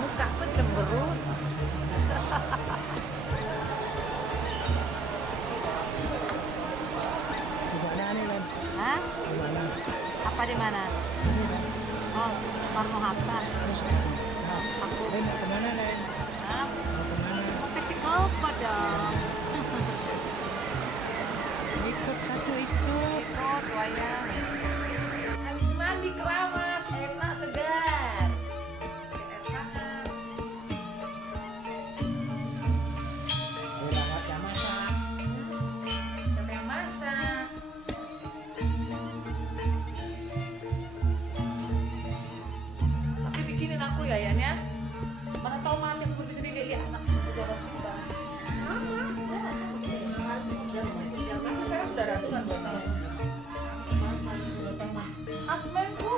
Mukaku cemberut. Di mana nih, Len? Hah? Di mana? Apa di mana? Ini, Len. Oh, Soekarno Hatta. Terus, Aku, Len, mau kemana, Len? hah? Mau kemana? Mau ke Cikopo dong. Ikut satu ikut. Ikut wayang. Habis mandi keramas, enak segar. Enakan. Ayo banget ya masak. Siapa yang masak? Tapi bikinin aku ya, Yan ya. Mana tahu mati aku bisa dilihat anak udah kita. Sekarang sudah ratusan botol. Asmenku.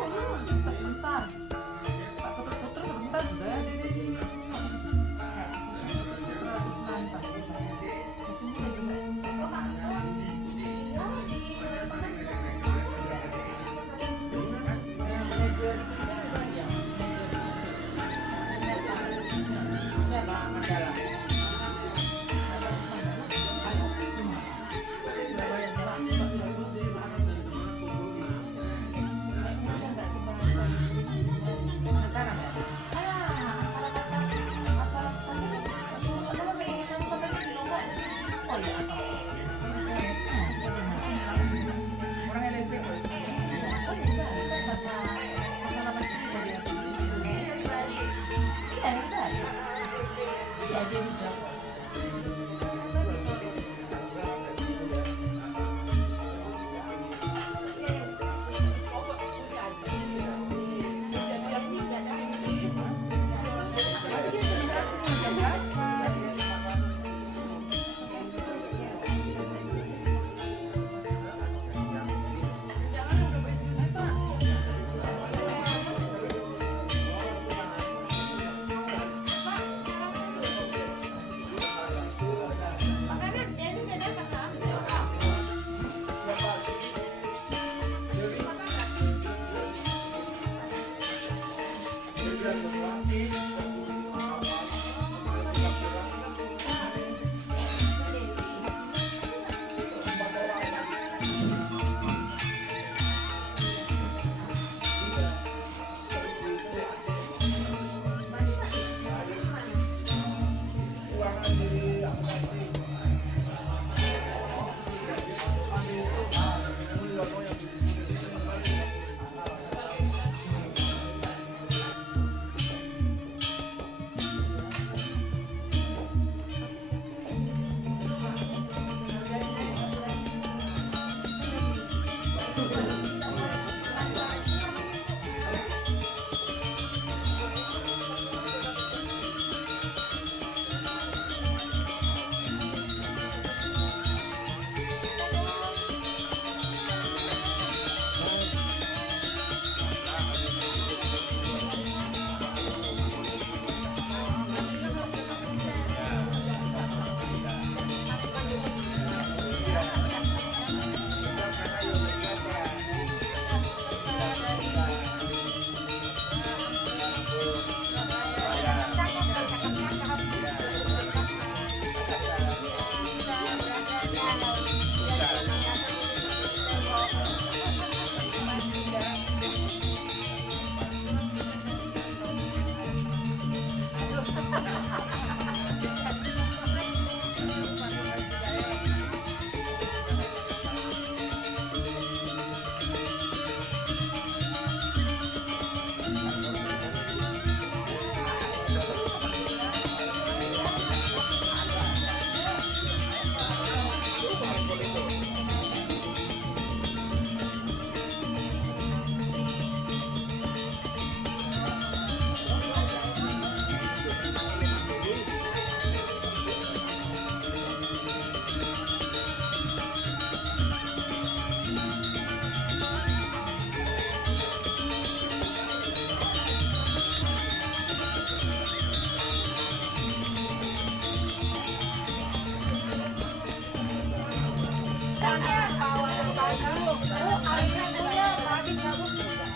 Oh, Arya dulu, tadi kamu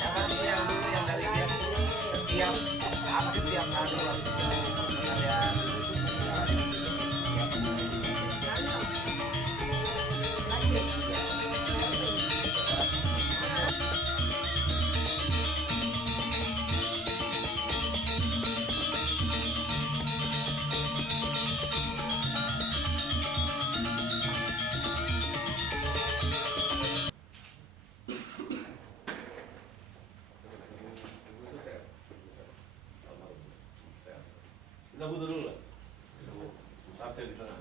Jangan yang dulu yang dari dia setiap apa setiap hari ada Kita butuh dulu lah. Sarja di tengah.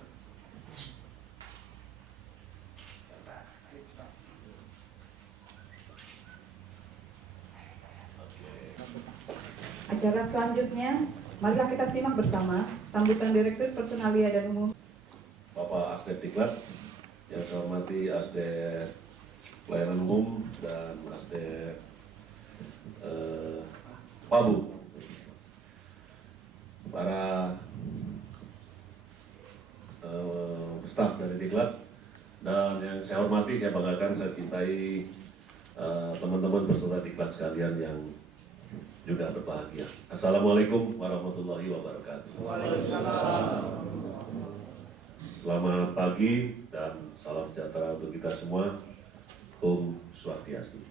Acara selanjutnya, marilah kita simak bersama sambutan Direktur Personalia dan Umum Bapak Asdep Diklat, yang saya hormati Asdep Pelayanan Umum dan Asdep Pabu, para staf dari Diklat, dan yang saya hormati, saya banggakan, saya cintai teman-teman peserta Diklat sekalian yang juga berbahagia. Assalamualaikum warahmatullahi wabarakatuh. Selamat pagi dan salam sejahtera untuk kita semua. Om Swastiastu.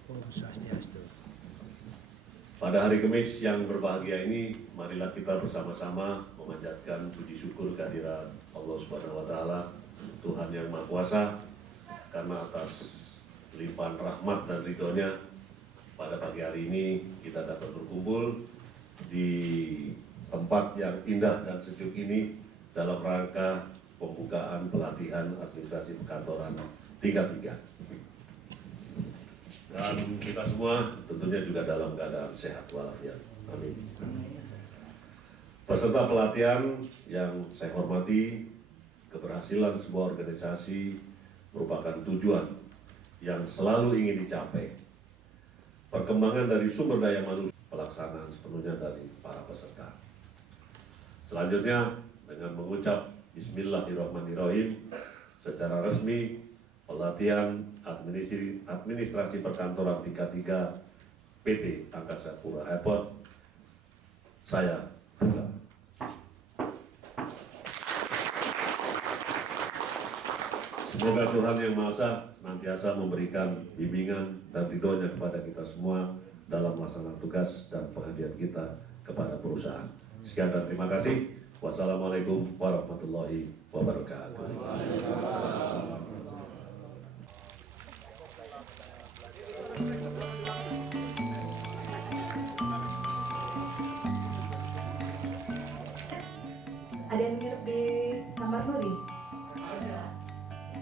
Pada hari Kamis yang berbahagia ini, marilah kita bersama-sama memanjatkan puji syukur kehadiran Allah Subhanahu wa Ta'ala, Tuhan yang Maha Kuasa, karena atas limpahan rahmat dan ridhonya pada pagi hari ini kita dapat berkumpul di tempat yang indah dan sejuk ini dalam rangka pembukaan pelatihan administrasi perkantoran 33. Dan kita semua tentunya juga dalam keadaan sehat walafiat. Amin. Peserta pelatihan yang saya hormati, keberhasilan sebuah organisasi merupakan tujuan yang selalu ingin dicapai. Perkembangan dari sumber daya manusia, pelaksanaan sepenuhnya dari para peserta. Selanjutnya, dengan mengucap Bismillahirrahmanirrahim, secara resmi pelatihan administrasi perkantoran 33 PT Angkasa Pura Airport saya buka. Semoga Tuhan Yang Maha Esa senantiasa memberikan bimbingan dan ridhonya kepada kita semua dalam melaksanakan tugas dan pengabdian kita kepada perusahaan. Sekian dan terima kasih. Wassalamualaikum warahmatullahi wabarakatuh. Ada yang nginep di kamar Nuri? ada.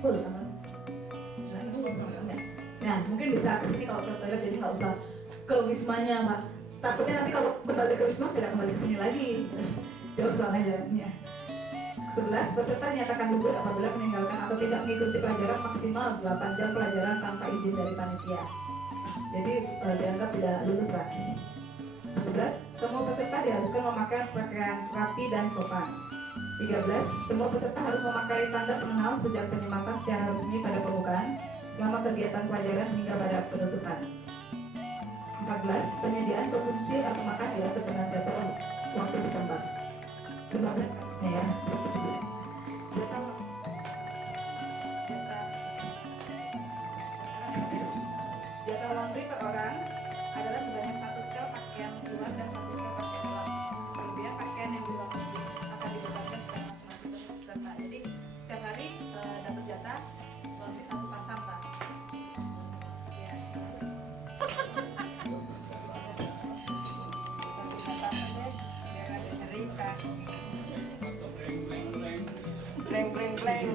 Full kamar. Nah, ini enggak. Nah, mungkin bisa ke sini kalau ke toilet, jadi nggak usah ke wismanya, Mbak. Takutnya nanti kalau berbalik ke wisma tidak kembali ke sini lagi. Jauh soalnya jalannya. 11. Peserta dinyatakan gugur apabila meninggalkan atau tidak mengikuti pelajaran maksimal 8 jam pelajaran tanpa izin dari panitia. Jadi dianggap tidak lulus, Pak. 11. Semua peserta diharuskan memakai pakaian rapi dan sopan. 13. Semua peserta harus memakai tanda pengenal sejak penyematan secara resmi pada pembukaan selama kegiatan pelajaran hingga pada penutupan. 14. Penyediaan konsumsi atau makan diatur dengan jadwal waktu setempat. 15 kasusnya ya. Jatah laundry per orang adalah sebanyak 1 setel pakaian luar dan 1 setel pakaian dalam. Kemudian pakaian yang di laundry akan dibebankan ke masing-masing peserta. Jadi setiap hari dapat jatah laundry 1 pasang, Pak. Ya. Bleng bleng bleng.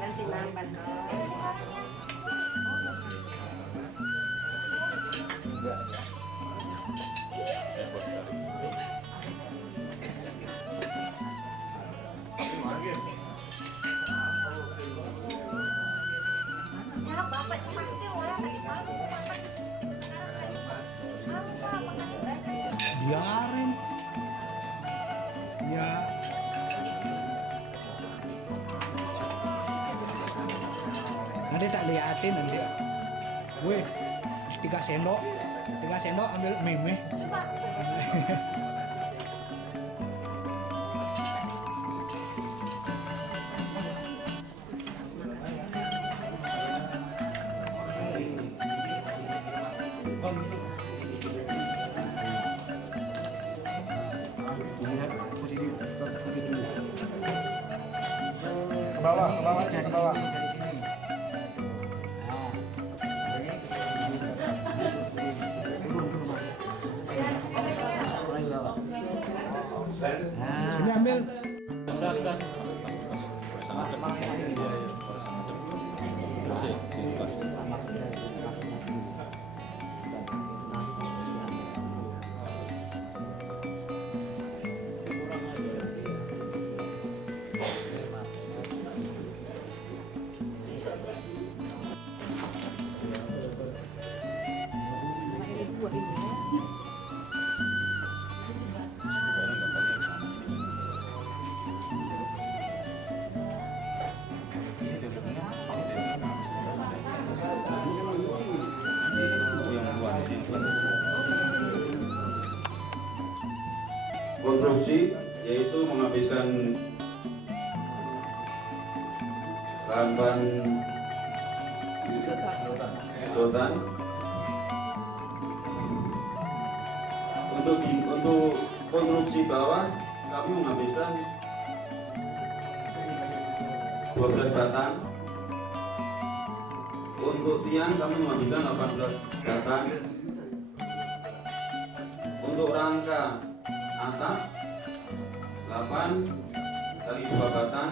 Nanti lambat kok. Ya bapak pasti orang tadi malam makan sekarang lagi malu pak makan banyak Nanti tak liatin nanti. Wih, 3 sendok ambil mie. Ke bawah, Dari bawah. sini, dari sini. Nah, sini ambil. Konstruksi yaitu menghabiskan bahan-bahan sedotan untuk konstruksi bawah kami menghabiskan 12 batang, untuk tiang kami menghabiskan 18 batang, untuk rangka atap 8 kali 2 batang,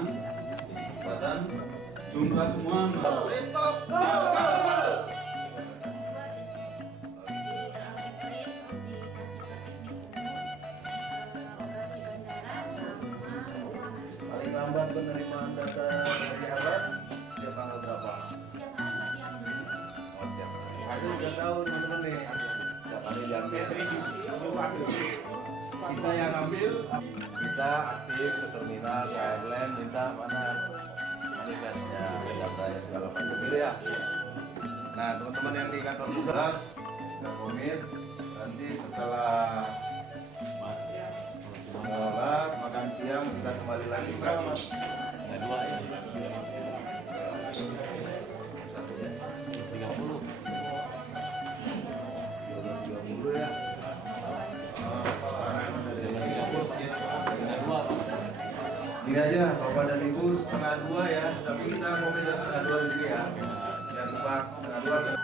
jumlah semua Paling lambat penerimaan data dari alat setiap tanggal berapa? Oh, setiap hari. Nah, itu udah tahu teman-teman nih. Setiap hari diambil. Kita yang ambil, kita aktif ke terminal, ke airline, minta mana manifestnya, datanya segala macam gitu ya. Nah, teman-teman yang di kantor pusat, kita komit nanti setelah sholat, makan siang kita kembali lagi berapa mas? Satu ya? 30 12.30 ya? Ini aja, Bapak dan Ibu 1:30 ya, tapi kita komentar 1:30 di sini ya. Dan 1:30.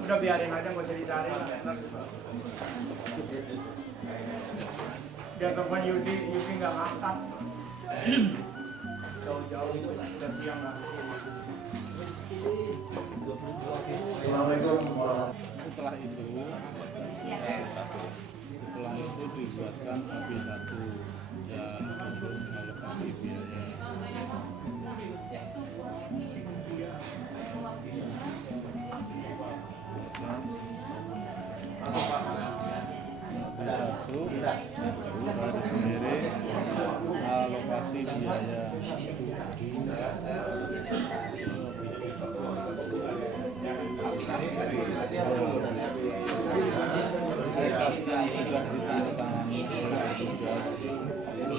Udah biarin aja, nggak usah dicari. Biar teman Yudi nggak ngangkat. Jauh-jauh itu udah siang lah. Assalamualaikum warahmatullahi Setelah itu dibuatkan AB1 dan untuk alokasi biaya. Satu harus sendiri alokasi biaya. Ini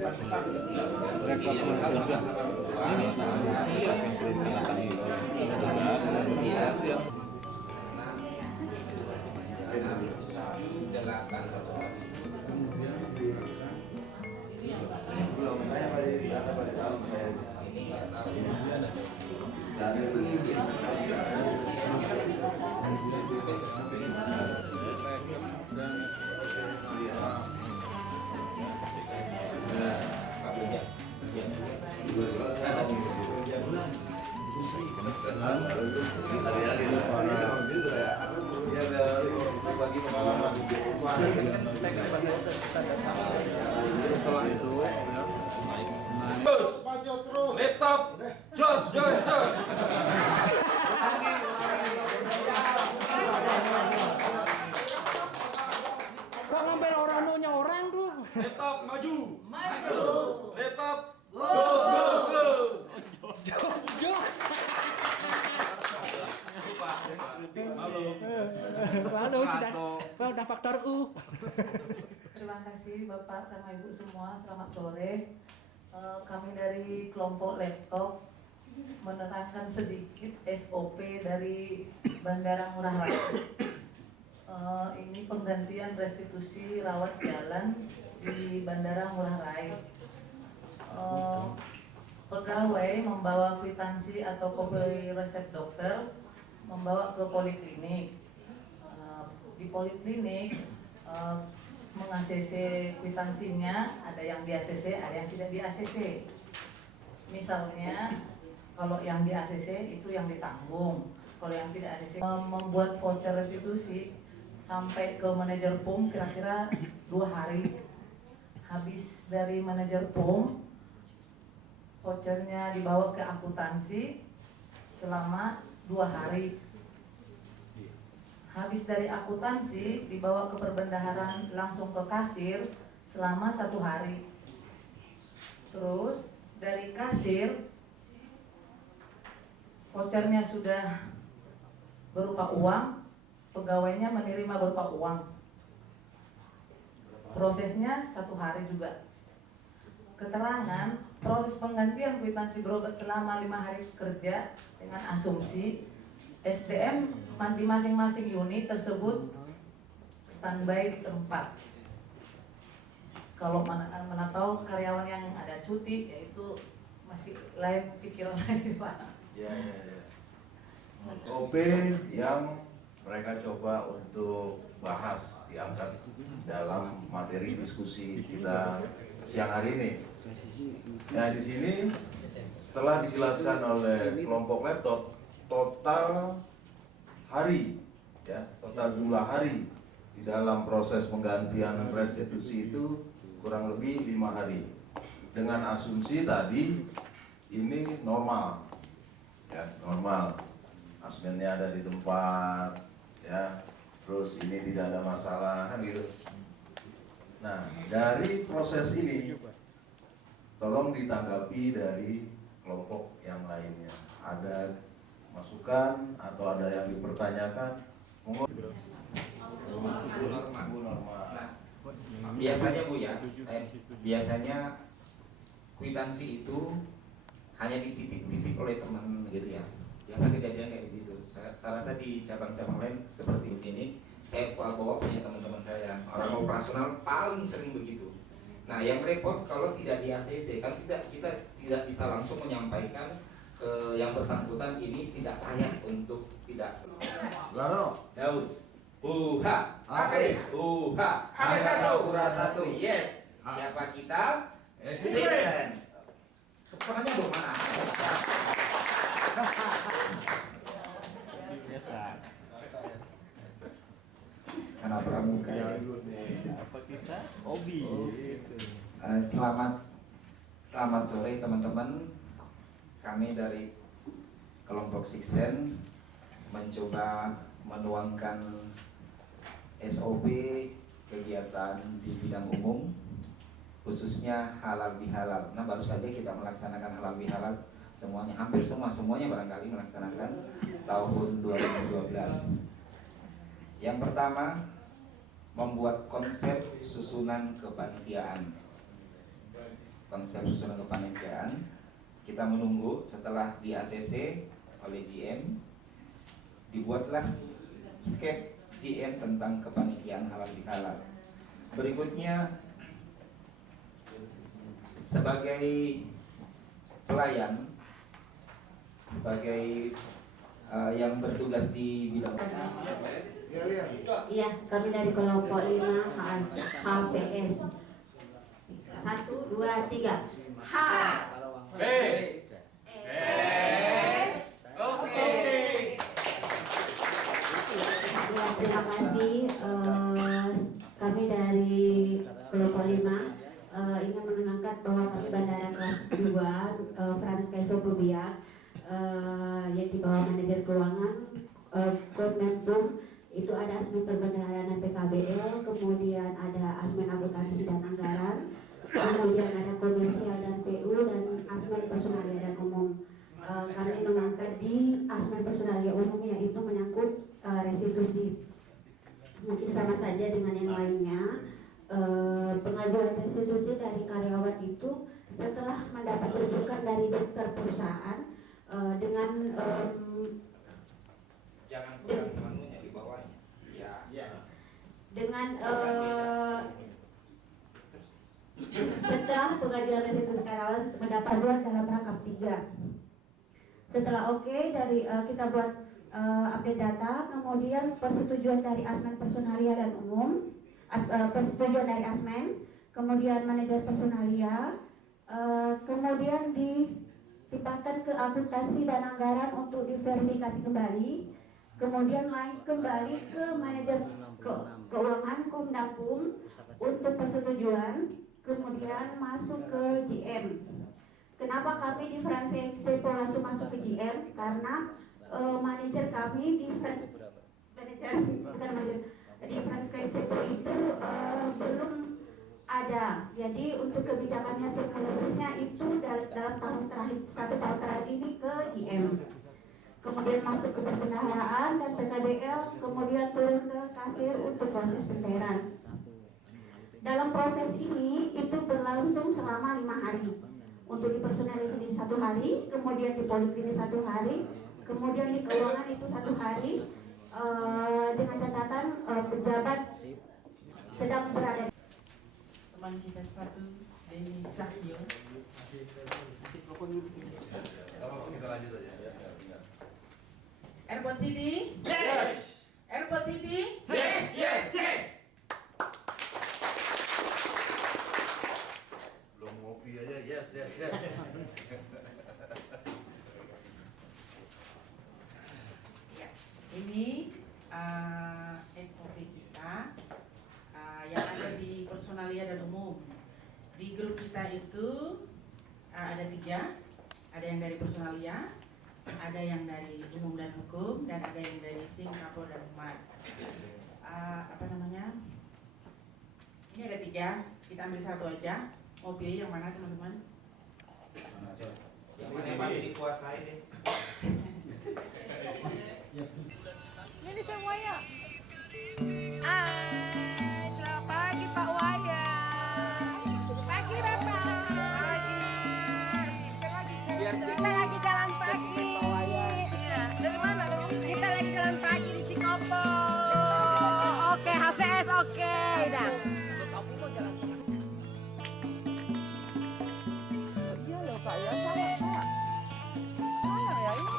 rekod sudah ini yang sudah dilakukan petugas ya. Setelah itu ya, Laptop, jos. Kok ngambil orang nunya orang tuh? Laptop maju. Laptop go. Halo, sudah faktor U. Terima kasih Bapak sama Ibu semua, selamat sore. Kami dari kelompok laptop menerangkan sedikit SOP dari Bandara Ngurah Rai. Ini penggantian restitusi rawat jalan di Bandara Ngurah Rai. Pegawai membawa kwitansi atau kopi resep dokter, membawa ke poliklinik. Di poliklinik meng-ACC kwitansinya, ada yang di ACC, ada yang tidak di ACC. Misalnya kalau yang di ACC itu yang ditanggung, kalau yang tidak ACC membuat voucher restitusi sampai ke manajer PUM kira-kira 2 hari. Habis dari manajer PUM, vouchernya dibawa ke akuntansi selama 2 hari. Habis dari akuntansi dibawa ke perbendaharaan langsung ke kasir selama 1 hari. Terus dari kasir vouchernya sudah berupa uang, pegawainya menerima berupa uang. Prosesnya 1 hari juga. Keterangan proses penggantian kwitansi berobat selama 5 hari kerja dengan asumsi SDM di masing-masing unit tersebut standby di tempat. Kalau mana tahu karyawan yang ada cuti, yaitu masih lain pikiran lagi Pak. Ya. OP yang mereka coba untuk bahas diangkat dalam materi diskusi kita siang hari ini. Nah, di sini setelah dijelaskan oleh kelompok laptop, total hari, ya, total jumlah hari di dalam proses penggantian restitusi itu kurang lebih 5 hari. Dengan asumsi tadi ini normal, ya, normal. Asmennya ada di tempat, ya, terus ini tidak ada masalah, kan gitu. Nah, dari proses ini tolong ditanggapi dari kelompok yang lainnya. Ada masukan atau ada yang dipertanyakan? Normal. Biasanya Bu ya, biasanya kwitansi itu hanya dititip-titip oleh teman gitu ya. Biasa kejadian kayak begitu. Saya rasa di cabang-cabang lain seperti ini, saya bawa punya teman-teman saya, orang operasional paling sering begitu. Nah, yang repot kalau tidak di ACC, kan kita tidak bisa langsung menyampaikan ke yang bersangkutan ini tidak layak untuk tidak. Laro, Daus. Hanya satu, satu. Yes. Siapa kita? Six Sense. Tekanannya belum mana? Karena pramuka ya. apa kita hobi Selamat sore teman-teman. Kami dari kelompok Six Sense mencoba menuangkan SOP kegiatan di bidang umum, khususnya halal bihalal. Nah, baru saja kita melaksanakan halal bihalal semuanya, hampir semuanya barangkali melaksanakan tahun 2012. Yang pertama, membuat konsep susunan kepanitiaan. konsep susunan kepanitiaan. Kita menunggu setelah di ACC oleh GM, dibuatlah skep GM tentang kepanitiaan halal bihalal. Berikutnya, sebagai pelayan, sebagai yang bertugas di bidang Iya, kami dari kelompok 5 HPS. 1, 2, 3. H. B. S. Oke. Ya, terima kasih. Kami dari kelompok 5 ingin menenangkan bahwa kami bandara kelas 2 Frans Kaiso Bubiak yang di bawah manajer keuangan Kemenkum itu ada Asmen Perbendaharaan PKBL, kemudian ada Asmen Akuntansi dan Anggaran, kemudian ada Komersial dan PU, dan Asmen Personalia dan Umum. Kami mengangkat di Asmen Personalia Umum yaitu menyangkut restitusi. Mungkin sama saja dengan yang lainnya. Pengajuan restitusi dari karyawan itu setelah mendapat rujukan dari dokter perusahaan dengan jangan kurang manunya di bawahnya. Ya. dengan setelah pengajuan restitusi karyawan mendapat buat dalam rangkap 3. Setelah oke dari kita buat update data, kemudian persetujuan dari Asmen Personalia dan Umum, persetujuan dari Asmen, kemudian manajer personalia, kemudian dilimpahkan ke akuntansi dan anggaran untuk diverifikasi kembali, kemudian naik kembali ke manajer keuangan Komdakum untuk persetujuan, kemudian masuk ke GM. Kenapa kami di Franse Sepo langsung masuk ke GM? Karena manajer kami di Franse Sepo itu belum ada. Jadi untuk kebijakannya sepenuhnya itu dalam tahun terakhir, 1 tahun terakhir ini ke GM. Kemudian masuk ke perbendaharaan dan PKBL, kemudian turun ke kasir untuk proses pencairan. Dalam proses ini itu berlangsung selama 5 hari. Untuk di personalia sendiri 1 hari, kemudian di poliklinik 1 hari, kemudian di keuangan itu 1 hari, dengan catatan pejabat sedang berada. Teman kita 1, Denny Cahyo. Kita lanjut aja. Airport City? Yes. Airport City? Yes. Belum ngopi aja, yes. Ini SOP kita yang ada di personalia dan umum. Di grup kita itu ada 3, ada yang dari personalia, ada yang dari umum dan hukum, dan ada yang dari Singapura dan Humas. Ini ada 3, kita ambil 1 aja. Mau pilih yang mana teman-teman? Yang mana paling dikuasai deh. Ini semua ya. Selamat pagi Pak Waya. Pagi Bapak. Kita lagi jalan pagi. Iya. Dari mana? Kita lagi jalan pagi di Cikopo. Oke, HVS oke. Dah. Kamu mau jalan kemana? Iya loh Pak ya, saya Pak. Ya ini.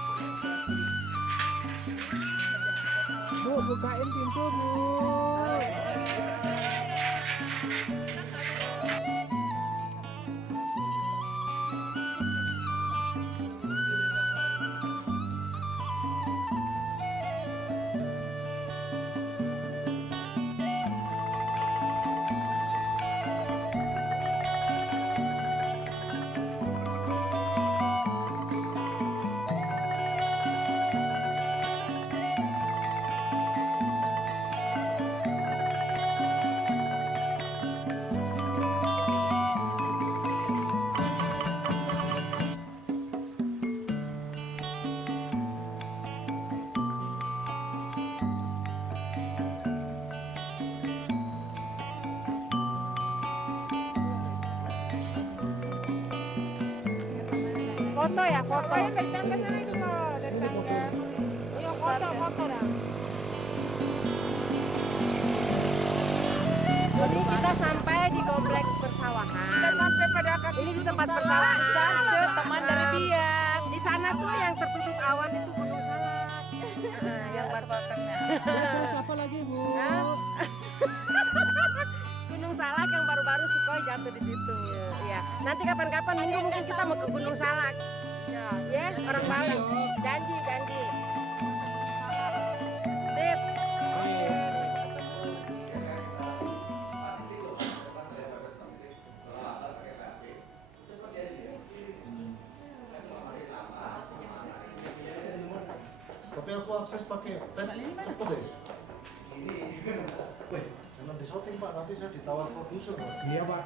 Bu, bukain pintu, Bu. Foto ya, foto. Dari tangga sana itu loh, dari tangga. Iya, foto dah. Jadi kita sampai di kompleks persawahan. Kita sampai pada kaki. Ini di tempat persawahan. Sarce, teman dari Biak. Di sana tuh yang tertutup awan itu Gunung Salak. Yang Siapa lagi, Bu? Gunung Salak yang baru-baru Sukhoi jatuh di situ. Ya, nanti kapan-kapan minggu mungkin kita mau ke Gunung Salak. Ya, orang Bali. Janji. Sip. Tapi aku akses pakai tab cepet deh. Wih, jangan di shooting Pak, nanti saya ditawar produser Pak. Iya, Pak.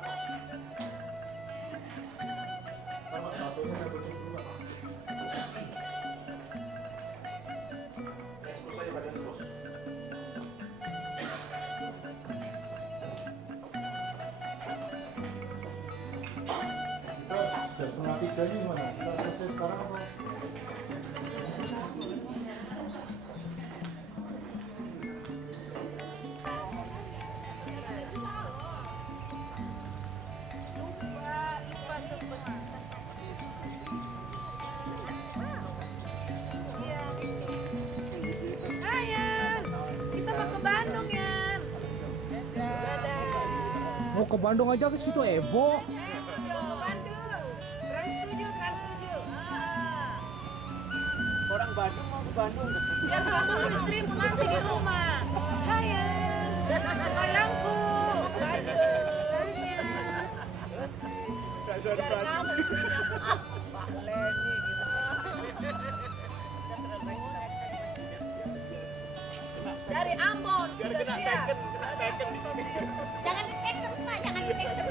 Kalau satunya saya tutup dulu Pak. Expose aja Pak, expose. Kita sudah setengah 3 ini gimana? Kita selesai sekarang apa? Mau ke Bandung aja ke situ Ebo. Orang Bandung mau ke Bandung. Yang cemburu istrimu nanti di rumah. Hayan, sayangku. Biar kamu istrinya. Dari Ambon sudah siap. Jangan diteken Pak, jangan diteken.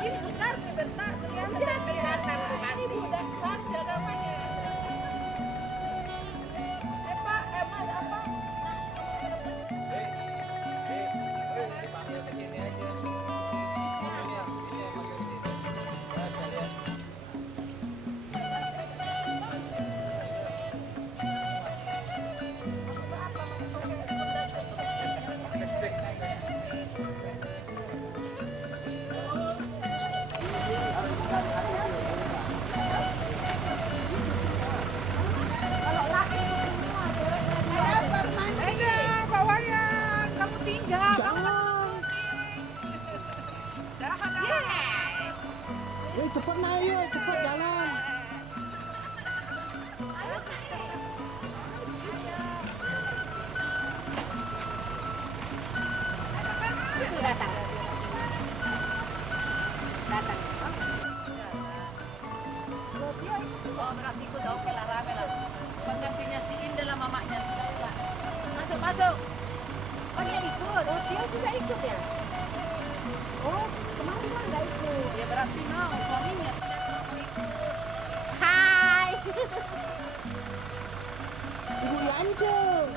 Si besar Cibentar kelihatan. Udah kelihatan tuh pasti. Udah saja namanya. Pak, Mas apa? Panggil ke sini aja. Cepet nah, yuk, cepet jalan. Itu datang. Oh, berarti ikut oke lah, rame lah. Penggantinya si Indah lah mamanya. Masuk. Oh dia ikut. Oh dia juga ikut ya. Oh kemarin mah nggak ikut. Ya berarti mau suaminya. Hai. Ibu Lancung.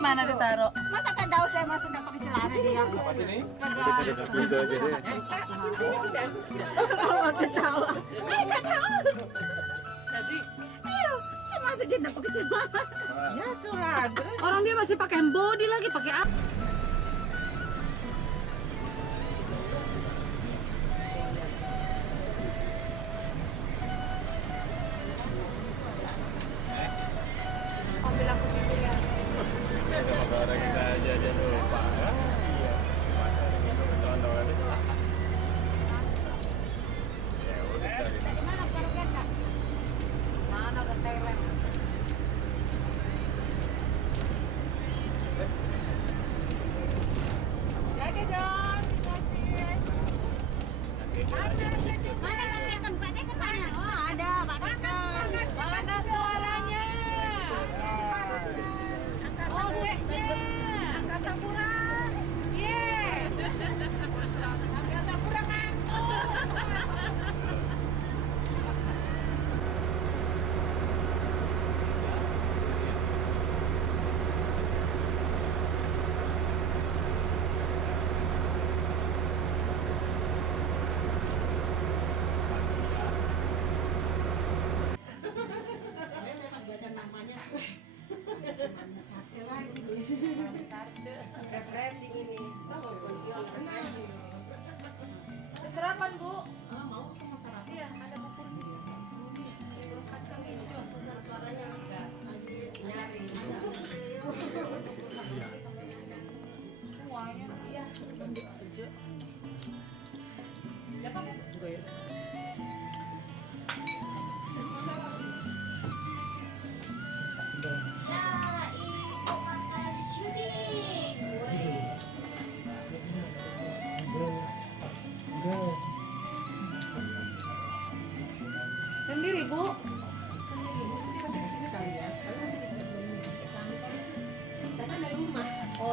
Mana ditaruh? Masa kan tahu saya masuk udah pakai celana dia. Pas ini? Pintu aja deh. Kuncinya udah. Oh ketawa. Ketawa. Jadi Iya. Masuk dia udah pakai celana. Ya Tuhan. orang dia masih pakai body lagi, pakai apa? Ambil aku gitu ya. Orang kita aja lupa. Iya. Masa itu contoh kan. Ya udah dari Mana sekarang kan? Mana udah Thailand?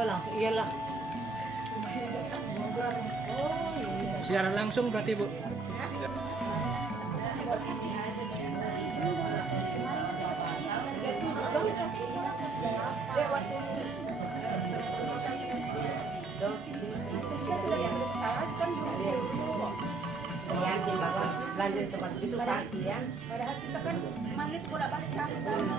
Oh langsung iyalah. Siaran langsung berarti Bu. Yakin bahwa belanja di tempat itu pasti ya. Padahal kita kan manit bolak balik kampung.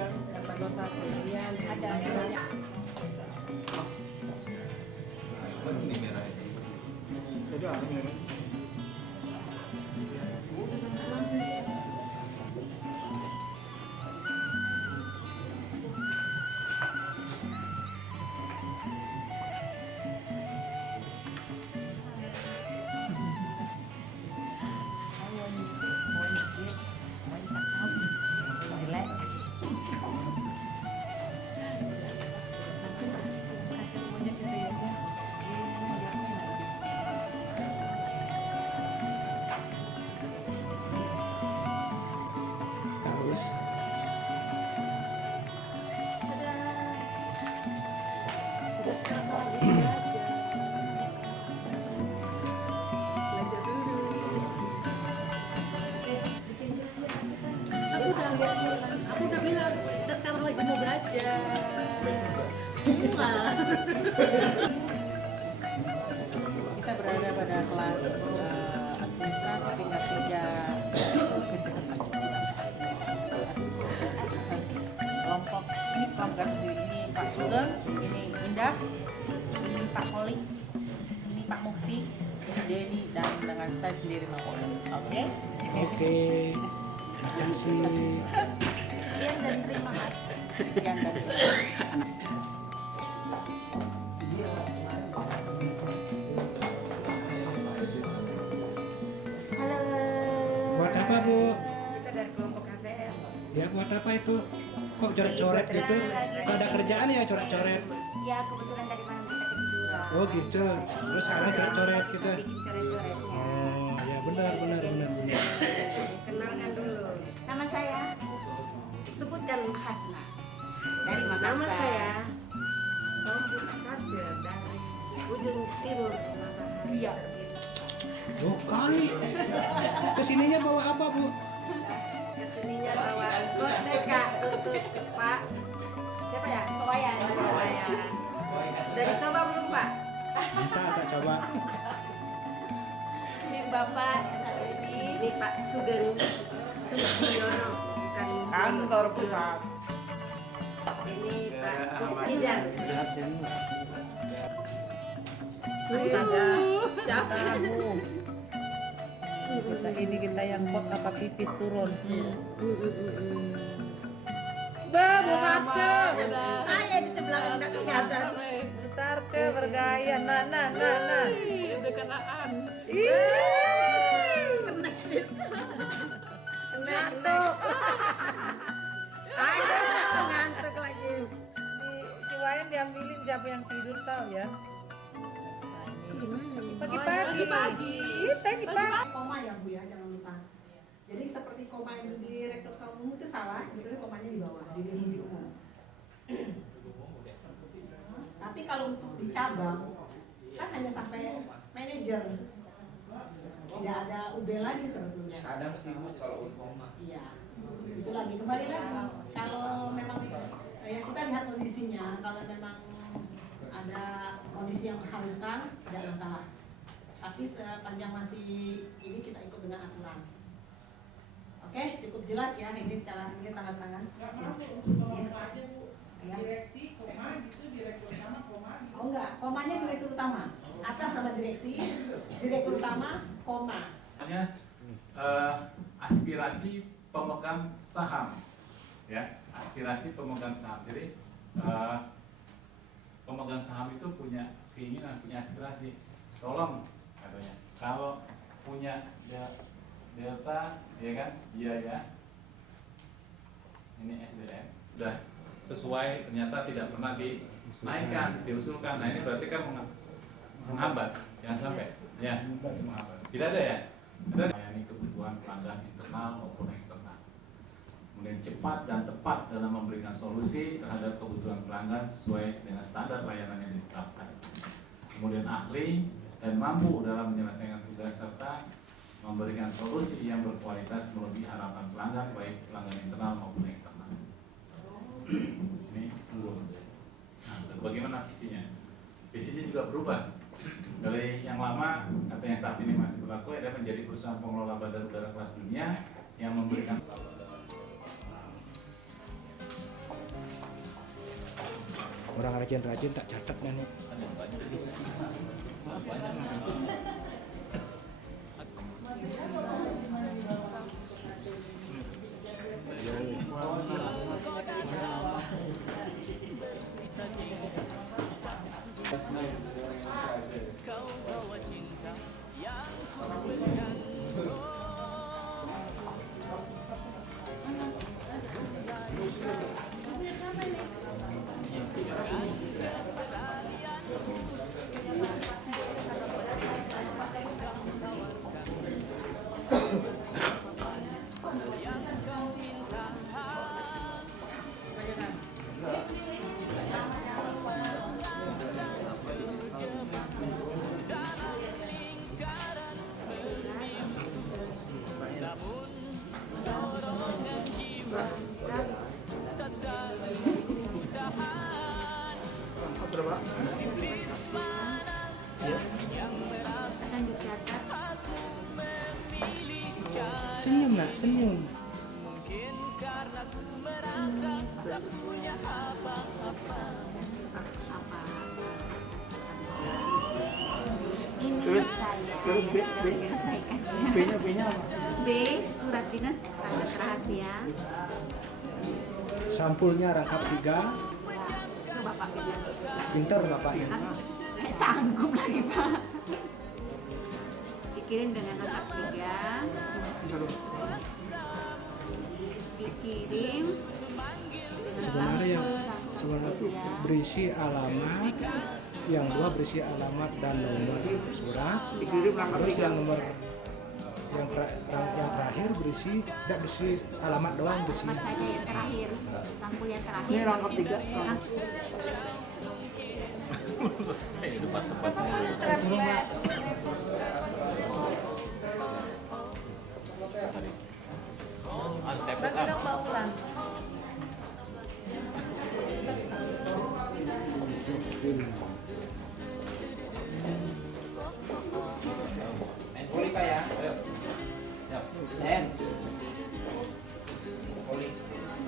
Dapat nota kemudian ada banyak. Terus Aku udah bilang kita sekarang lagi mau belajar. Kita berada pada kelas administrasi tingkat 3 kelompok ini kelompok ini Pak Sugeng, ini Indah, ini Pak Koli, ini Pak Mukti, ini Denny dan dengan saya sendiri Mapolda. Oke? oke. Terima kasih. Sekian dan terima kasih. Sekian dan terima kasih. Halo. Buat apa Bu? Kita dari kelompok KVS. Ya buat apa itu? Kok coret-coret gitu? Kok ada kerjaan ya coret-coret? Ya kebetulan dari malam kita ketiduran. Oh gitu. Terus sekarang coret-coret gitu. Bikin coret-coretnya. Oh ya benar. Kenalkan dulu. Nama saya Sebutkan Hasna dari Makassar. nama saya Sambut Sarja dari ujung timur matahari. Iya. Oh kali. Kesininya bawa apa Bu? Kesininya bawa koteka untuk Pak. Siapa ya? Pawayan. Udah dicoba belum Pak? Tak coba. Ini Bapak yang satu ini. Ini Pak Sugeng Sugiono Kantor pusat. Ini Pak Ijan. Kita yang kot apa pipis turun. Bu Sarce. Saya di belakang tidak kelihatan. Sarce bergaya. Nah. Deketaan. Ngantuk. Aduh, ngantuk lagi. Si Wayan diambilin siapa yang tidur tahu ya? Pagi-pagi. Kita ini pagi. Koma ya Bu ya, jangan lupa. Jadi seperti koma yang di rektor umum itu salah, sebetulnya komanya di bawah, di deputi umum. Tapi kalau untuk di cabang kan hanya sampai manajer. Tidak ada UB lagi sebetulnya. Kadang sibuk kalau koma. Iya. Itu lagi kembali lagi. Kalau memang ya kita lihat kondisinya, kalau memang ada kondisi yang mengharuskan tidak masalah. Tapi sepanjang masih ini kita ikut dengan aturan. Oke, cukup jelas ya ini tanda tangan. Ya. Direksi koma gitu, direktur utama koma. Oh enggak, komanya direktur utama. Atas nama direksi, direktur utama koma. Aspirasi pemegang saham, ya, aspirasi pemegang saham. Jadi pemegang saham itu punya keinginan, punya aspirasi. Tolong katanya, kalau punya delta, ya kan, biaya ini SDM udah sesuai, ternyata tidak pernah dinaikkan, diusulkan. Nah ini berarti kan menghambat, jangan sampai, ya, menghambat. Tidak ada ya? Ada. Ini kebutuhan pelanggan internal maupun eksternal. Kemudian cepat dan tepat dalam memberikan solusi terhadap kebutuhan pelanggan sesuai dengan standar layanan yang ditetapkan. Kemudian ahli dan mampu dalam menyelesaikan tugas serta memberikan solusi yang berkualitas melebihi harapan pelanggan, baik pelanggan internal maupun eksternal. Ini dulu. Nah, bagaimana visinya? Visinya juga berubah. Dari yang lama atau yang saat ini masih berlaku adalah menjadi perusahaan pengelola bandar udara kelas dunia yang memberikan Orang rajin-rajin tak catat nih. Senyum nak, senyum. Terus B-nya apa? B, surat dinas rahasia rahasia. Sampulnya rangkap 3. Itu Bapak pegang. Pintar Bapaknya. Nggak sanggup lagi Pak. Dikirim dengan rangkap 3. Dikirim Sebenarnya itu berisi alamat, yang 2 berisi alamat dan nomor surat. Dikirim rangkap Terus 3. yang nomor yang terakhir berisi, tidak berisi alamat doang, berisi Alamat saja yang terakhir. Sampul yang terakhir. Ini rangkap 3. Selesai depan Siapa mana stress? Bagi dong Mbak Ulan. Main poli Pak ya. Ayo. Siap. Den. Poli.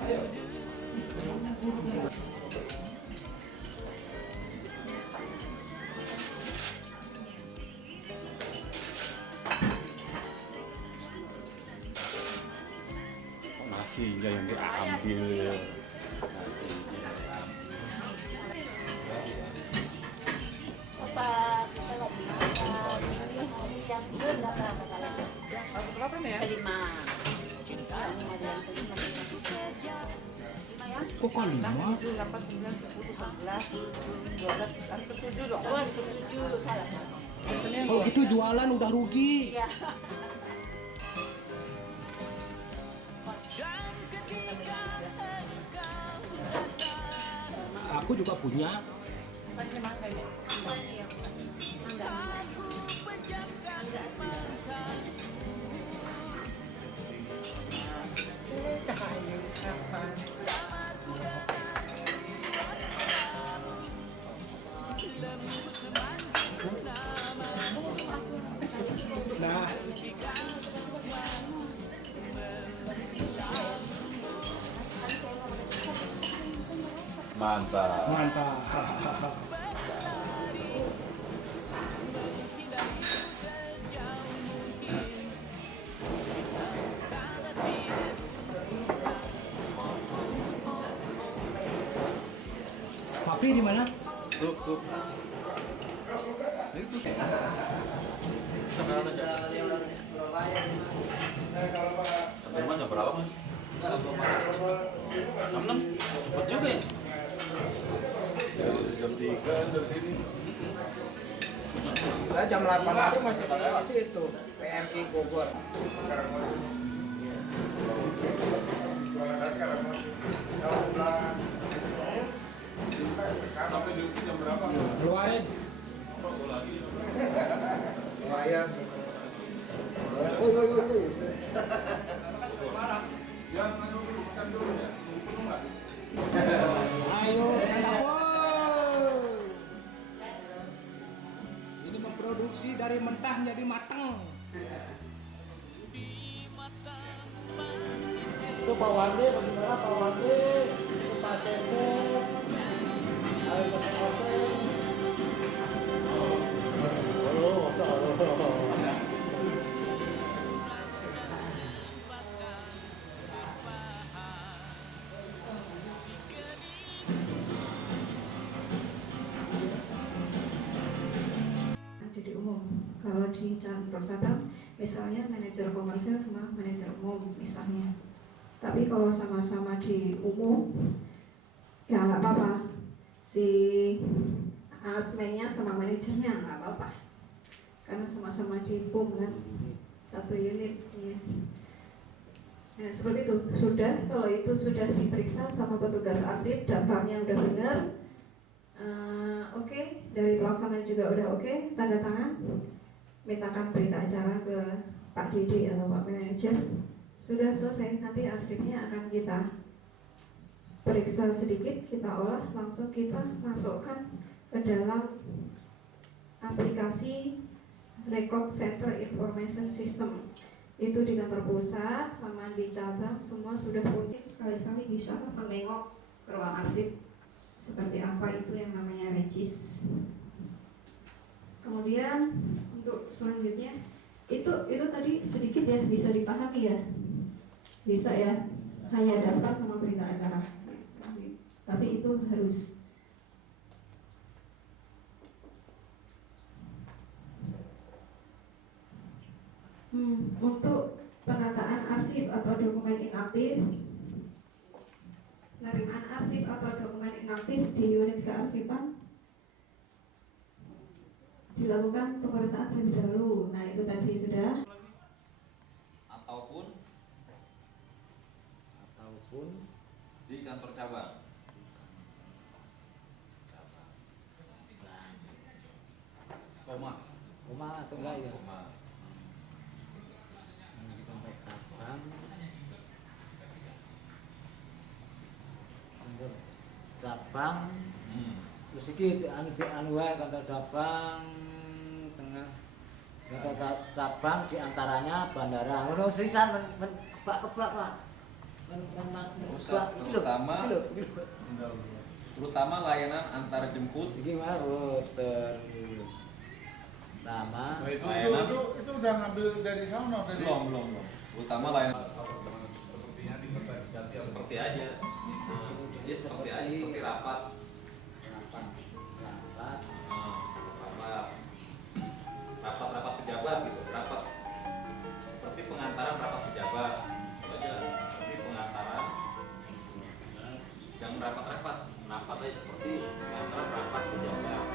Ayo. nasinya yang diambil. Kelima. Kok kok 5? 8, 9, 10, 11, 12, 7 dong. 7 salah. Kalau gitu jualan udah rugi. Iya. Aku juga punya. Nah, Mantap. mantap. Papi di mana? Tuh. Itu. Teman jam berapa Mas? 6. Cepet juga ya? Jam 3 dari sini. Saya jam 8 aku masih di situ PMI Bogor. Keluarin. Lumayan. Woi, woi, woi, woi. Ayo, dapur. Ini memproduksi dari mentah menjadi matang. Itu Pak Wandi, bagaimana Pak Wandi? Itu Pak Cecep. Ayo kosong-kosong. Halo, halo. Jadi umum. Kalau di kantor cabang, misalnya manajer komersial sama manajer umum misalnya. Tapi kalau sama-sama di umum, ya nggak apa-apa. Si asmennya sama manajernya nggak apa-apa. Karena sama-sama di PUM kan, satu unit. Ya. Nah, seperti itu. Sudah, kalau itu sudah diperiksa sama petugas arsip, daftarnya udah benar. Oke, dari pelaksana juga udah oke, tanda tangan, mintakan berita acara ke Pak Didi atau Pak Manajer. Sudah selesai, nanti arsipnya akan kita periksa sedikit, kita olah, langsung kita masukkan ke dalam aplikasi Record Center Information System. Itu di kantor pusat sama di cabang semua sudah punya. Sekali-sekali bisa menengok ke ruang arsip seperti apa itu yang namanya regis. Kemudian untuk selanjutnya itu tadi sedikit ya, bisa dipahami ya, bisa ya, hanya daftar sama berita acara. Tapi itu harus untuk penataan arsip atau dokumen inaktif, penerimaan arsip atau dokumen inaktif di unit kearsipan dilakukan pemeriksaan terlebih dahulu. Nah itu tadi sudah. Ataupun di kantor cabang. Koma atau enggak ya? Koma. Sampai kapan? Cabang. Terus iki anu wae kantor cabang tengah kantor cabang diantaranya bandara. Ngono sisan kebak-kebak Pak. Terutama layanan antar jemput. Iki mah router. Nama Layanan Itu udah ngambil dari sana dari. belum. Terutama layanan seperti aja. Dia seperti rapat. Rapat pejabat gitu, rapat seperti pengantaran rapat pejabat saja, seperti pengantaran yang rapat aja seperti pengantaran rapat pejabat.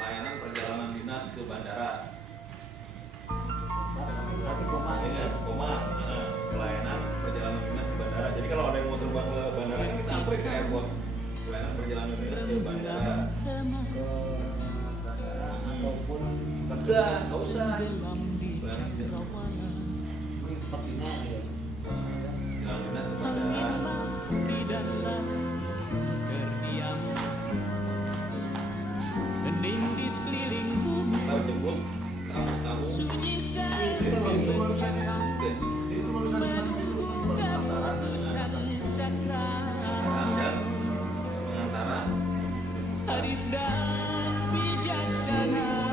Layanan perjalanan dinas ke bandara. Pelayanan perjalanan dinas ke bandara. Jadi kalau ada yang mau terbang ke bandara ini kita anterin ke airport. Pelayanan perjalanan dinas ke bandara. ataupun Enggak usah. ini sepertinya ya. Perjalanan dinas ke bandara. Tahu jemput kamu pengantaran Arif dan bijaksana.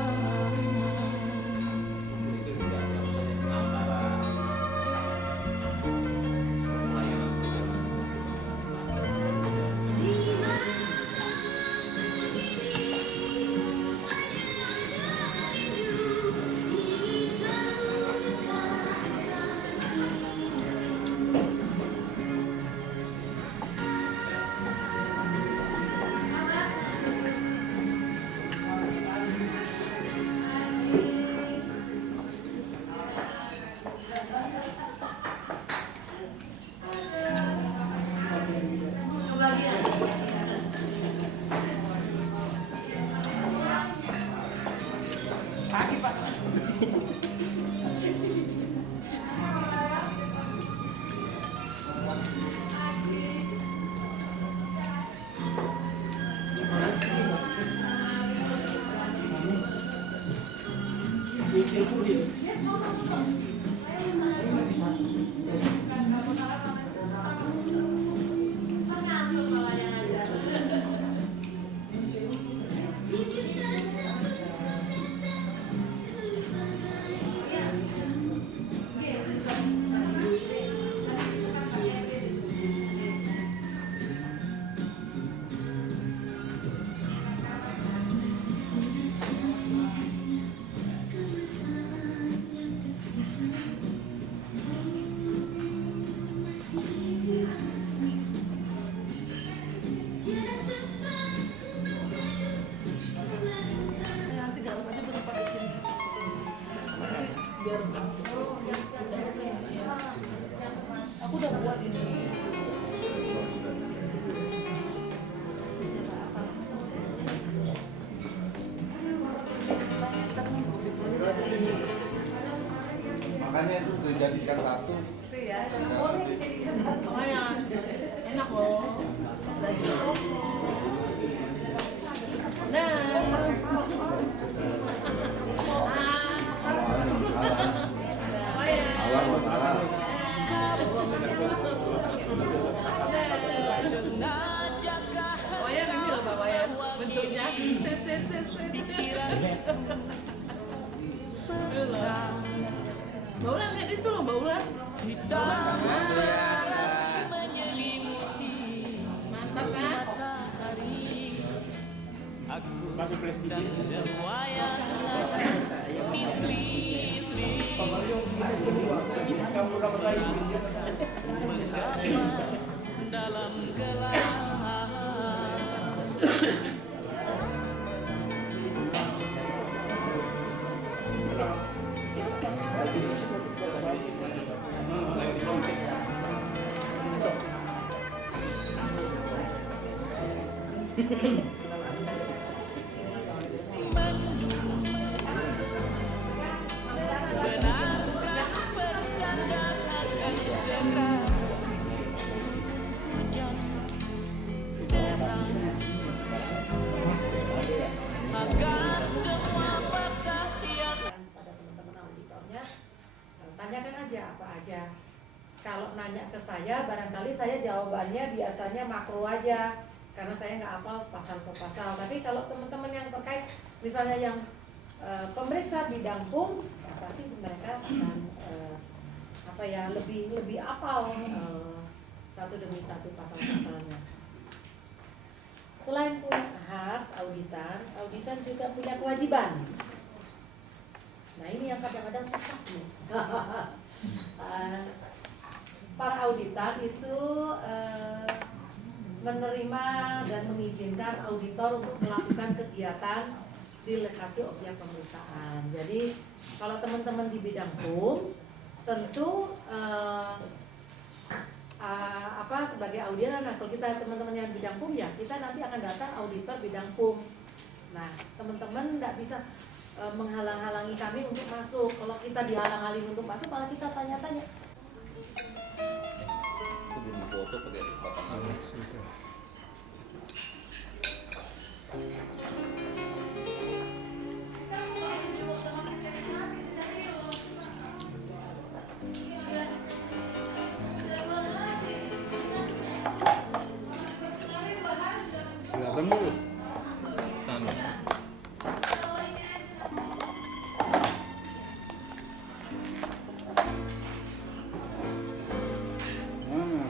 itu juga harus ada pengantaran dijadikan satu. Itu ya, jangan boleh dijadikan satu. Makanya enak loh. Lagi koko. Wayan ini loh Pak Wayan, bentuknya. Baulan lihat itu loh Baulan. Mantap kan? Masuk prestisi. Kamu dapat lagi. Dalam gelap benarkah pertanda akan segera hujan deras agar semua basah yang pada teman-teman auditornya, tanyakan aja apa aja. Kalau nanya ke saya, barangkali saya jawabannya biasanya makro aja, karena saya nggak hafal pasal per pasal. Tapi kalau teman-teman yang terkait, misalnya yang pemeriksa bidang PUM, ya pasti mereka akan lebih hafal satu demi satu pasal-pasalnya. Selain punya hak auditan juga punya kewajiban. Nah ini yang kadang-kadang susah nih. Para auditan itu menerima dan mengizinkan auditor untuk melakukan kegiatan di lokasi objek pemeriksaan. Jadi kalau teman-teman di bidang PUM, tentu sebagai auditor, nah kalau kita teman-teman yang bidang PUM ya, kita nanti akan datang auditor bidang PUM. Nah teman-teman tidak bisa menghalang-halangi kami untuk masuk. Kalau kita dihalang-halangi untuk masuk, malah kita tanya-tanya. Aku belum foto pakai papan atas. Kelihatan dulu.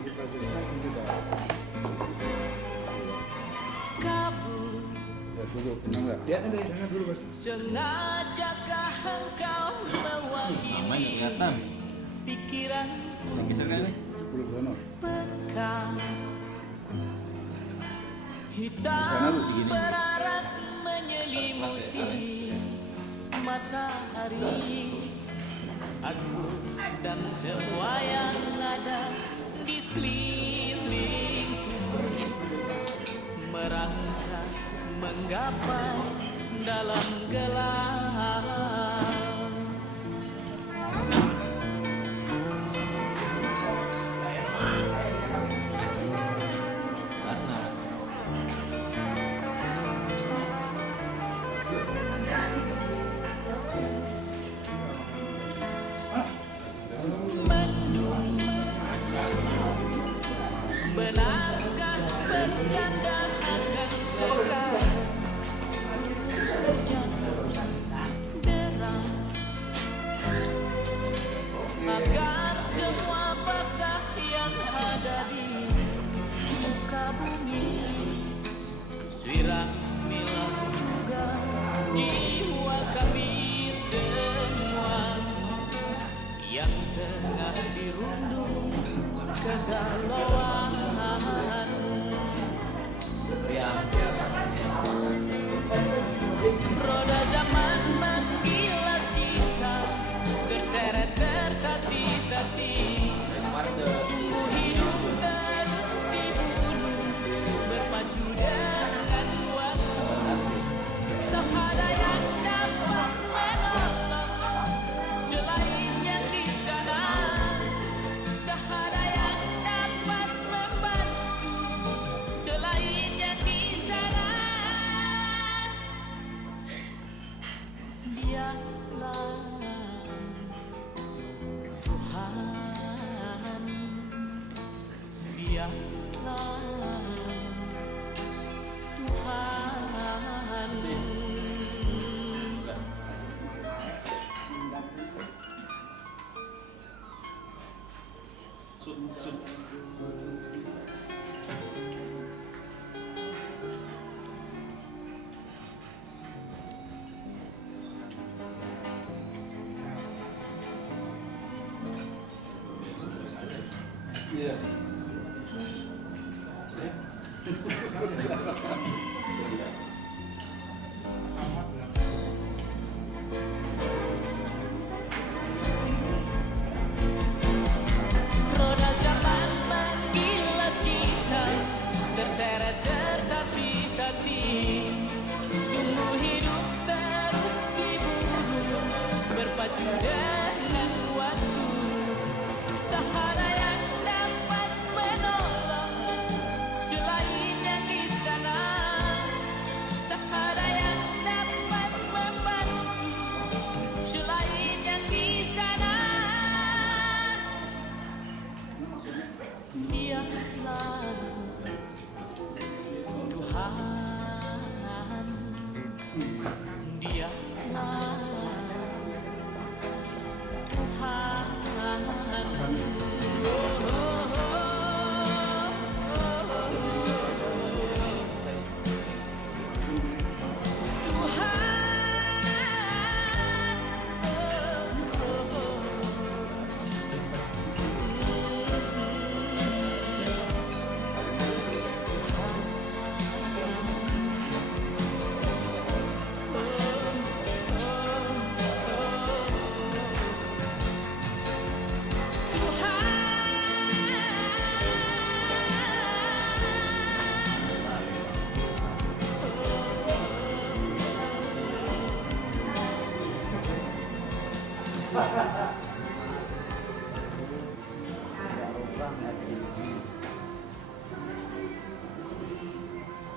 Kita bisa kita. Dulu, tenang nggak? Lihat dari sana dulu Mas. sengajakah engkau mewakili pikiran pekan hitam berarak menyelimuti matahari aku dan semua yang ada di sekelilingku merangkak menggapai dalam gelap. Mendung, benarkah bertanda akan segera hujan deras agar semua basah yang ada di muka bumi siramilah juga jiwa kami semua yang tengah dirundung kegalauan Roda zaman menggilas kita, terseret tertatih-tatih. Sungguh hidup terus diburu, berpacu dengan waktu. Tak ada yang dapat menolong selain yang di sana. Tak ada yang dapat membantu selain yang di sana. Dialah Tuhan, Dialah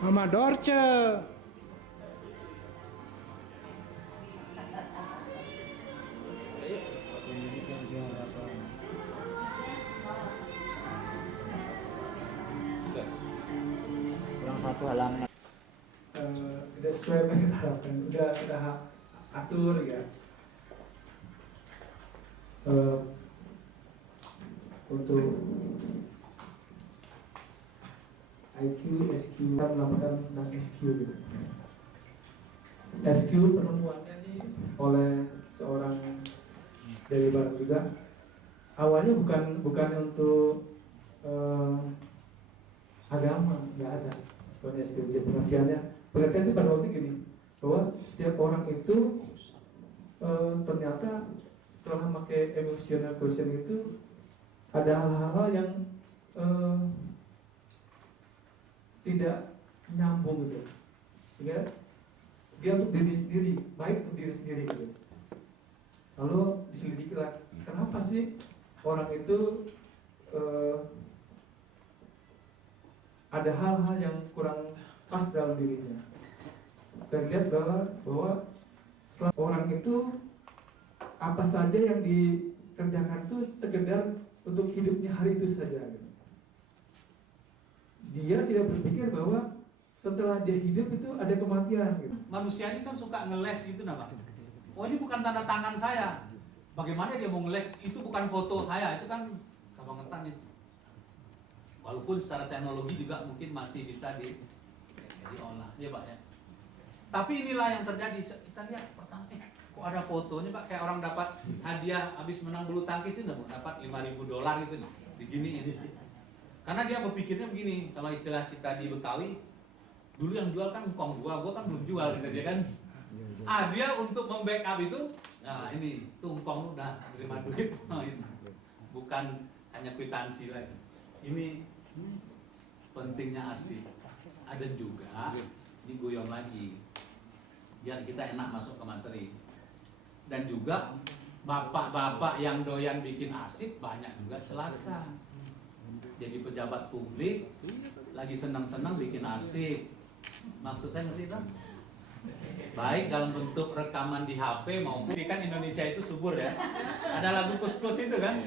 Mama Dorce. Kurang satu halaman. Tidak sesuai dengan kita harapkan. Udah atur ya. Untuk IQ, SQ, melakukan tentang SQ gitu. SQ penemuannya nih oleh seorang dari barat juga. Awalnya bukan untuk agama, nggak ada. Soalnya SQ jadi pengertiannya itu pada waktu gini, bahwa setiap orang itu ternyata setelah memakai emotional quotient itu ada hal-hal yang tidak nyambung gitu, ya dia untuk diri sendiri, baik untuk diri sendiri gitu. Lalu diselidiki lah, kenapa sih orang itu ada hal-hal yang kurang pas dalam dirinya. Dan lihat bahwa setelah orang itu apa saja yang dikerjakan itu sekedar untuk hidupnya hari itu saja gitu. Dia tidak berpikir bahwa setelah dia hidup itu ada kematian gitu. Manusia ini kan suka ngeles gitu nah Pak. Oh ini bukan tanda tangan saya. Bagaimana dia mau ngeles? Itu bukan foto saya, itu kan kebangetan itu. Walaupun secara teknologi juga mungkin masih bisa diolah, ya Pak ya. Tapi inilah yang terjadi. Kita lihat pertama, kok ada fotonya Pak, kayak orang dapat hadiah habis menang bulu tangkis itu dapat $5.000 gitu nih. Begini ini. Karena dia berpikirnya begini, kalau istilah kita di Betawi, dulu yang jual kan engkong gua kan belum jual gitu dia kan. Dia untuk membackup itu, nah ini tuh engkong udah terima duit, itu. Bukan hanya kwitansi lagi. Ini pentingnya arsip. Ada juga diguyong lagi, biar kita enak masuk ke materi. Dan juga bapak-bapak yang doyan bikin arsip banyak juga celaka. Jadi pejabat publik lagi senang-senang bikin arsip. Maksud saya ngerti kan? Baik dalam bentuk rekaman di HP maupun kan Indonesia itu subur ya. Ada lagu kus-kus itu kan?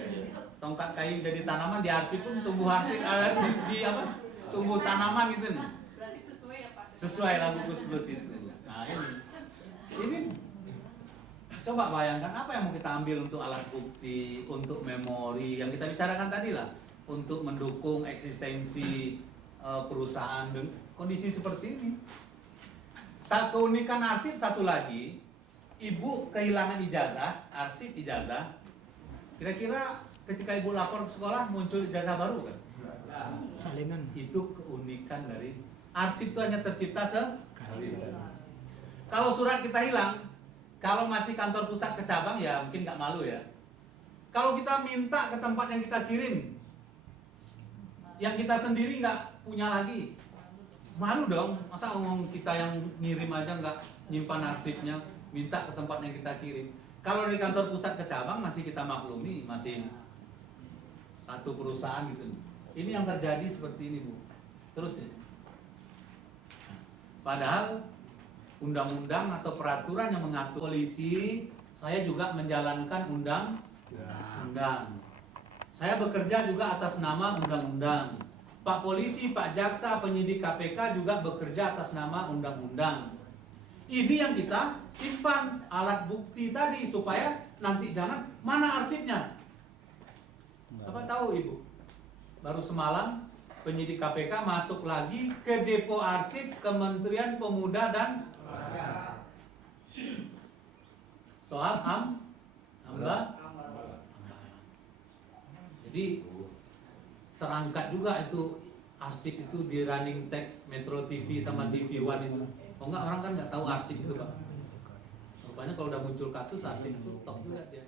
Tongkat kayu jadi tanaman, di arsip pun tumbuh arsip di apa? Tumbuh tanaman gitu nih. Berarti sesuai ya Pak? Sesuai lagu kus-kus itu. Nah ini coba bayangkan apa yang mau kita ambil untuk alat bukti, untuk memori yang kita bicarakan tadi lah. Untuk mendukung eksistensi perusahaan dan kondisi seperti ini. Satu keunikan arsip, satu lagi, ibu kehilangan ijazah, arsip ijazah. Kira-kira ketika ibu lapor ke sekolah muncul ijazah baru kan? Salinan. Itu keunikan dari Arsip itu hanya tercipta sekali. Kalau surat kita hilang, kalau masih kantor pusat ke cabang ya mungkin nggak malu ya. Kalau kita minta ke tempat yang kita kirim, yang kita sendiri nggak punya lagi, malu dong. Masa ngomong kita yang ngirim aja nggak nyimpan arsipnya, minta ke tempat yang kita kirim. Kalau di kantor pusat ke cabang masih kita maklumi, masih satu perusahaan gitu. Ini yang terjadi seperti ini, Bu. Terus ya. Padahal undang-undang atau peraturan yang mengatur polisi, saya juga menjalankan undang-undang. Saya bekerja juga atas nama undang-undang. Pak polisi, Pak jaksa, penyidik KPK juga bekerja atas nama undang-undang. Ini yang kita simpan alat bukti tadi supaya nanti jangan mana arsipnya. Apa tahu Ibu? Baru semalam penyidik KPK masuk lagi ke depo arsip Kementerian Pemuda dan Olahraga. Soal hamba. Jadi terangkat juga itu arsip itu di running text Metro TV sama TV One itu. Oh enggak, orang kan nggak tahu arsip itu Pak. Rupanya kalau udah muncul kasus arsip itu top juga dia.